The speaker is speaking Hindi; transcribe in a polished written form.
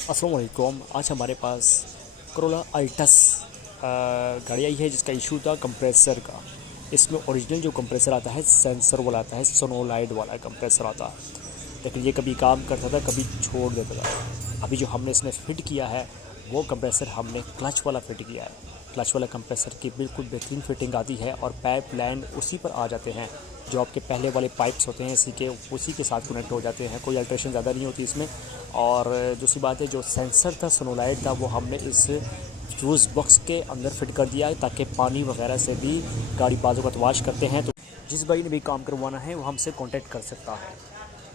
अस्सलाम वालेकुम। आज हमारे पास कोरोला अल्टस गाड़ी आई है जिसका इशू था कंप्रेसर का। इसमें ओरिजिनल जो कंप्रेसर आता है सेंसर वाला आता है, सोनोलाइड वाला कंप्रेसर आता है, लेकिन ये कभी काम करता था कभी छोड़ देता था। अभी जो हमने इसमें फ़िट किया है वो कंप्रेसर हमने क्लच वाला फ़िट किया है। क्लच वाला कंप्रेसर की बिल्कुल बेहतरीन फिटिंग आती है और पाइप लाइन उसी पर आ जाते हैं जो आपके पहले वाले पाइप्स होते हैं उसी के साथ कनेक्ट हो जाते हैं। कोई अल्ट्रेशन ज़्यादा नहीं होती इसमें। और दूसरी बात है, जो सेंसर था सोनोलाइट था वो हमने इस फ्यूज़ बॉक्स के अंदर फिट कर दिया है ताकि पानी वगैरह से भी गाड़ी बाजू का वाश करते हैं तो जिस भाई ने भी काम करवाना है वो हमसे कॉन्टेक्ट कर सकता है।